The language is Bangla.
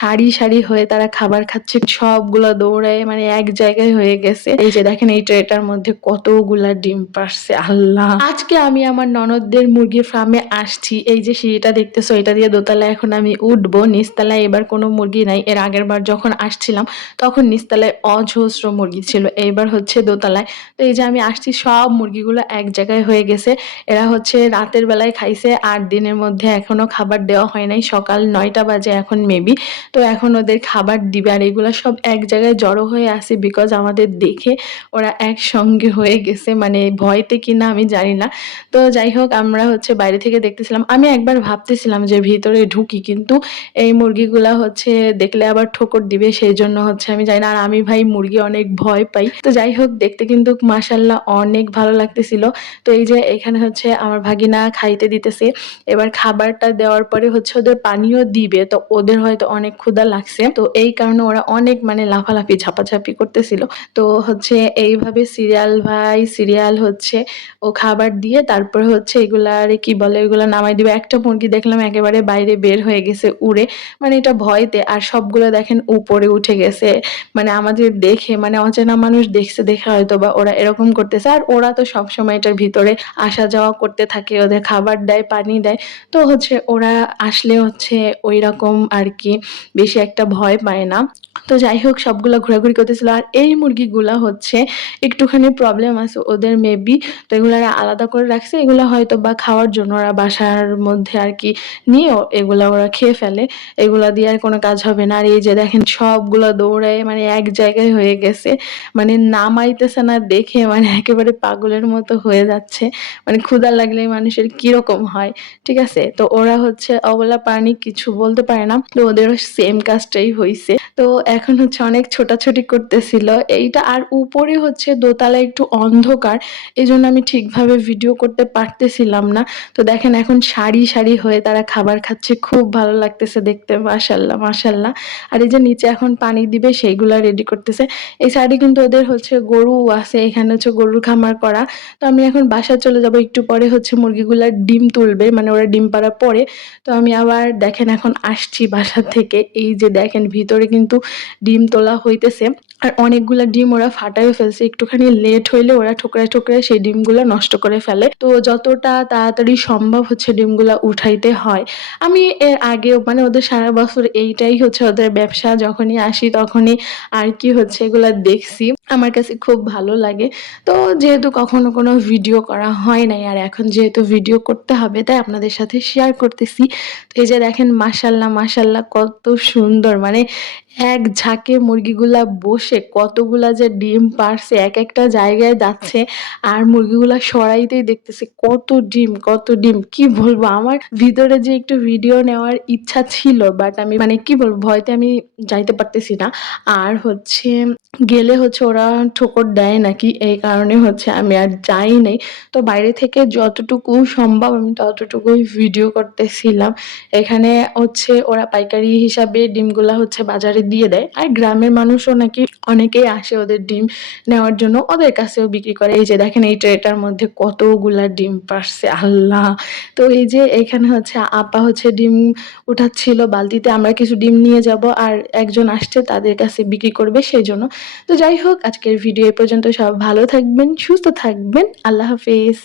সারি সারি হয়ে তারা খাবার খাচ্ছে, সবগুলো দৌড়ায় মানে এক জায়গায় হয়ে গেছে। এই যে দেখেন এই ট্রেটার মধ্যে কতগুলা ডিম পারছে, আল্লাহ। আজকে আমি আমার ননদদের মুরগির ফার্মে আসছি। এই যে সিঁড়িটা দেখতেছো, এটা দিয়ে দোতলায় এখন আমি উঠবো। নিচতলায় এবার কোনো মুরগি নাই। এর আগের বার যখন আসছিলাম তখন নিচতলায় অজস্র মুরগি ছিল, এইবার হচ্ছে দোতলায়। তো এই যে আমি আসছি, সব মুরগিগুলো এক জায়গায় হয়ে গেছে। এরা হচ্ছে রাতের বেলায় খাইছে আর দিনের মধ্যে এখনো খাবার দেওয়া হয় নাই। সকাল 9টা বাজে এখন মেবি। তো এখন ওদের খাবার দিবে আর এগুলা সব এক জায়গায় জড়ো হয়ে আছে বিকজ আমাদের দেখে ওরা একসঙ্গে হয়ে গেছে, মানে ভয়তে কিনা আমি জানি না। তো যাই হোক, আমরা হচ্ছে বাইরে থেকে দেখতেছিলাম। আমি একবার ভাবতেছিলাম যে ভিতরে ঢুকি, কিন্তু এই মুরগিগুলা হচ্ছে দেখলে আবার ঠোকর দিবে, সেই জন্য হচ্ছে আমি যাই না। আর আমি ভাই মুরগি অনেক ভয় পাই। তো যাই হোক, দেখতে কিন্তু মাশাআল্লাহ অনেক ভালো লাগতেছিল। তো এই যে এখানে হচ্ছে আমার ভাগিনা খাইতে দিতেছে। এবার খাবারটা দেওয়ার পরে হচ্ছে ওদের পানিও দিবে, তো ওদের হয়তো অনেক ক্ষুধা লাগছে, তো এই কারণে ওরা অনেক মানে লাফালাফি ঝাপাঝাপি করতেছিল। তো হচ্ছে এইভাবে সিরিয়াল বাই সিরিয়াল হচ্ছে ও খাবার দিয়ে তারপরে হচ্ছে এগুলারে কি বলে এগুলা নামাই দিবে। একটা মুরগি দেখলাম একেবারে বাইরে বের হয়ে গেছে উড়ে, মানে এটা ভয়তে। আর সবগুলো দেখেন উপরে উঠে গেছে, মানে আমাদের দেখে মানে অচেনা মানুষ দেখছে দেখে হয়তো বা ওরা এরকম করতেছে। আর ওরা তো সবসময় এটার ভিতরে আসা যাওয়া করতে থাকে, ওদের খাবার দেয়, পানি দেয়। তো হচ্ছে ওরা আসলে হচ্ছে ওই রকম আর কি বেশি একটা ভয় পায় না। তো যাই হোক, সবগুলা ঘোরাঘুরি করতেছিল। আর এই মুরগিগুলা হচ্ছে একটুখানি প্রবলেম আছে ওদের মেবি, তো এগুলা আলাদা করে রাখছে। এগুলা হয়তো বা খাওয়ার জন্য ওরা বাসার মধ্যে আর কি নিয়ে এগুলা ওরা খেয়ে ফেলে, এগুলা দিয়ে আর কোনো কাজ হবে না। আর এই যে দেখেন সবগুলা দৌড়ায় মানে এক জায়গায় হয়ে গেছে, মানে নামাইতেছে না দেখে মানে একেবারে পাগলের মতো হয়ে যাচ্ছে। মানে ক্ষুধা লাগলে মানুষের কিরকম হয়, ঠিক আছে। তো ওরা হচ্ছে অবলা প্রাণী, কিছু বলতে পারে না, তো ওদেরও সেম কাজটাই হইছে। তো এখন হচ্ছে অনেক ছোটাছুটি করতেছিল এইটা। আর উপরে হচ্ছে দোতলা একটু অন্ধকার, এই জন্য আমি ঠিকভাবে ভিডিও করতে পারতেছিলাম না। তো দেখেন এখন সারি সারি হয়ে তারা খাবার খাচ্ছে, খুব ভালো লাগতেছে দেখতে, মাশাআল্লাহ মাশাআল্লাহ। আর এই যে নিচে এখন পানি দিবে সেইগুলা রেডি করতেছে। এই সাইডে কিন্তু ওদের হচ্ছে গরু আছে, এখানে হচ্ছে গরুর খামার করা। তো আমি এখন বাসায় চলে যাব, একটু পরে হচ্ছে মুরগিগুলার ডিম তুলবে, মানে ওরা ডিম পাড়ার পরে। তো আমি আবার দেখেন এখন আসছি বাসা থেকে, এই যে দেখেন ভিতরে কিন্তু ডিম তোলা হইতেছে। আর অনেকগুলা ডিম ওরা ফাটাইও ফেলছে, একটুখানি লেট হইলে ওরা ঠোকরায় ঠোকরায় সেই ডিমগুলা নষ্ট করে ফেলে। তো যতটা তাড়াতাড়ি সম্ভব হচ্ছে ডিমগুলা উঠাইতে হয়। আমি এর আগেও মানে ওদের সারা বছর এইটাই হচ্ছে ওদের ব্যবসা, যখনই আসি তখনই আর কি হচ্ছে এগুলা দেখছি, আমার কাছে খুব ভালো লাগে। তো যেহেতু কখনো কোনো ভিডিও করা হয় নাই, আর এখন যেহেতু ভিডিও করতে হবে তাই আপনাদের সাথে শেয়ার করতেছি। তো এই যে দেখেন মাশাআল্লাহ মাশাআল্লাহ কত সুন্দর, মানে এক ঝাঁকে মুরগিগুলা বসে কতগুলা যে ডিম পারছে, এক একটা জায়গায় যাচ্ছে আর মুরগিগুলা সরাইতেই দেখতেছে কত ডিম কত ডিম। কি বলবো, আমার ভিতরে যে একটু ভিডিও নেওয়ার ইচ্ছা ছিল, বাট আমি মানে কি বলবো ভয়তে আমি যাইতে পারতেছি না। আর হচ্ছে গেলে হচ্ছে ওরা ঠোকর দেয় নাকি, এই কারণে হচ্ছে আমি আর যাই নাই। তো বাইরে থেকে যতটুকু সম্ভব আমি ততটুকুই ভিডিও করতেছিলাম। এখানে হচ্ছে ওরা পাইকারি হিসাবে ডিমগুলা হচ্ছে বাজারে দিয়ে দেয়, আর গ্রামের মানুষও নাকি অনেকেই আসে ওদের ডিম নেওয়ার জন্য, ওদের কাছেও বিক্রি করে। এই যে দেখেন এই ট্রেটার মধ্যে কতগুলা ডিম পারছে, আল্লাহ। তো এই যে এখানে হচ্ছে আপা হচ্ছে ডিম উঠাচ্ছিল বালতিতে, আমরা কিছু ডিম নিয়ে যাব আর একজন আসছে তাদের কাছে বিক্রি করবে সেই জন্য। তো যাই হোক, আজকের ভিডিও এ পর্যন্ত। সব ভালো থাকবেন, সুস্থ থাকবেন, আল্লাহ হাফেজ।